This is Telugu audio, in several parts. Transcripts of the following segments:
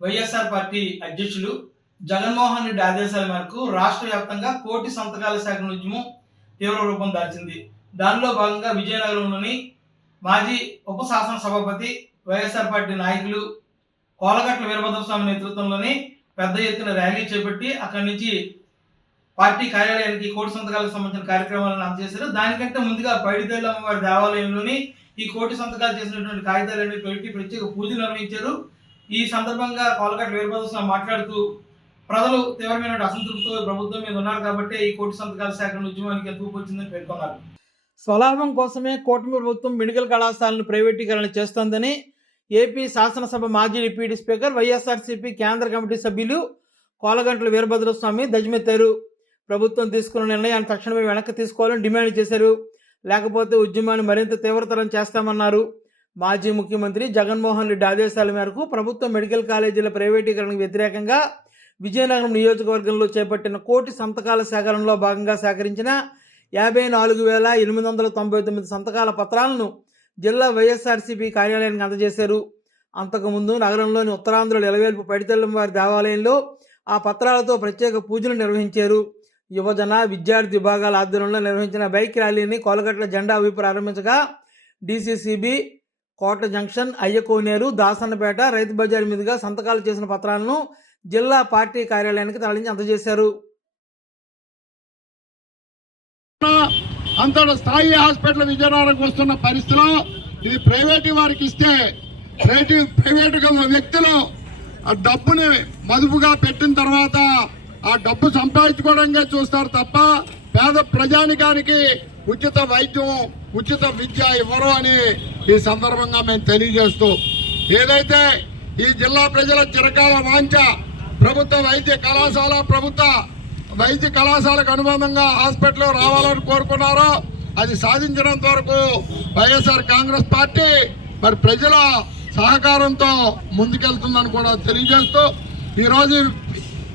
వైఎస్ఆర్ పార్టీ అధ్యక్షులు జగన్మోహన్ రెడ్డి ఆదేశాల మేరకు రాష్ట్ర వ్యాప్తంగా కోటి సంతకాల సేకరణ ఉద్యమం తీవ్ర రూపం దాల్చింది. దానిలో భాగంగా విజయనగరంలోని మాజీ ఉప శాసన సభాపతి వైఎస్ఆర్ పార్టీ నాయకులు కోలగట్ల వీరభద్ర స్వామి నేతృత్వంలోని పెద్ద ఎత్తున ర్యాలీ చేపట్టి అక్కడి నుంచి పార్టీ కార్యాలయానికి కోటి సంతకాలకు సంబంధించిన కార్యక్రమాలను అందజేశారు. దానికంటే ముందుగా పైడితల్లి అమ్మవారి దేవాలయంలోని ఈ కోటి సంతకాలు చేసినటువంటి కాగితాలన్నీ పెట్టి ప్రత్యేక పూజలు నిర్వహించారు. ఈ సందర్భంగా కోలగట్ల వీరభద్ర స్వామి మాట్లాడుతూ ప్రజలు తీవ్రమైన అసంతృప్తితో ప్రభుత్వం మీద ఉన్నారు కాబట్టి ఈ కోటి సంతకాల సేకరణ ఉద్యమానికి ఎంత వచ్చిందని పేర్కొన్నారు. స్వలాభం కోసమే కూటమి ప్రభుత్వం మెడికల్ కళాశాలను ప్రైవేటీకరణ చేస్తోందని ఏపీ శాసనసభ మాజీ డిప్యూటీ స్పీకర్ వైఎస్ఆర్సీపీ కేంద్ర కమిటీ సభ్యులు కోలగంట్ల వీరభద్రస్వామి దజమెత్తారు ప్రభుత్వం తీసుకున్న నిర్ణయాన్ని తక్షణమే వెనక్కి తీసుకోవాలని డిమాండ్ చేశారు. లేకపోతే ఉద్యమాన్ని మరింత తీవ్రతరం చేస్తామన్నారు. మాజీ ముఖ్యమంత్రి జగన్మోహన్ రెడ్డి ఆదేశాల మేరకు ప్రభుత్వ మెడికల్ కాలేజీల ప్రైవేటీకరణకు వ్యతిరేకంగా విజయనగరం నియోజకవర్గంలో చేపట్టిన కోటి సంతకాల సేకరణలో భాగంగా సేకరించిన యాభై నాలుగు వేల ఎనిమిది వందల తొంభై తొమ్మిది సంతకాల పత్రాలను జిల్లా వైఎస్ఆర్సీపీ కార్యాలయానికి అందజేశారు. అంతకుముందు నగరంలోని ఉత్తరాంధ్రుల ఎలవేల్పు పడితెల్లం వారి దేవాలయంలో ఆ పత్రాలతో ప్రత్యేక పూజలు నిర్వహించారు. యువజన విద్యార్థి విభాగాల ఆధ్వర్యంలో నిర్వహించిన బైక్ ర్యాలీని కోలగట్ల జెండా ఊపి ప్రారంభించగా డీసీసీబీ కోట జంక్షన్ అయ్యకోనేరు దాసన్నపేట రైతు బజార్ మీదుగా సంతకాలు చేసిన పత్రాలను జిల్లా పార్టీ కార్యాలయానికి తరలించి అందజేశారు. అంతటి స్థాయి హాస్పిటల్ విజయనగరంకి వస్తున్న పరిస్థితిలో ఇది ప్రైవేట్ వారికి ఇస్తే ప్రైవేటు ప్రైవేటుగా వ్యక్తులు ఆ డబ్బుని మదుపుగా పెట్టిన తర్వాత ఆ డబ్బు సంపాదించుకోవడంగా చూస్తారు తప్ప పేద ప్రజానికానికి ఉచిత వైద్యం ఉచిత విద్య ఇవ్వరు అని ఈ సందర్భంగా మేము తెలియజేస్తూ ఏదైతే ఈ జిల్లా ప్రజల చిరకాల వాంఛ ప్రభుత్వ వైద్య కళాశాల ప్రభుత్వ వైద్య కళాశాలకు అనుబంధంగా హాస్పిటల్ రావాలని కోరుకున్నారో అది సాధించినంత వరకు వైఎస్ఆర్ కాంగ్రెస్ పార్టీ మరి ప్రజల సహకారంతో ముందుకెళ్తుందని కూడా తెలియజేస్తూ ఈరోజు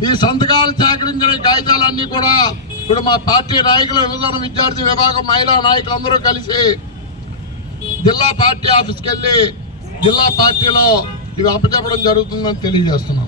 ఈ సంతకాలు సేకరించిన కాగితాలన్నీ కూడా ఇప్పుడు మా పార్టీ నాయకులు విభజన విద్యార్థి విభాగం మహిళా నాయకులందరూ కలిసి జిల్లా పార్టీ ఆఫీస్కి వెళ్ళి జిల్లా పార్టీలో ఇవి అప్పచెప్పడం జరుగుతుందని తెలియజేస్తున్నాం.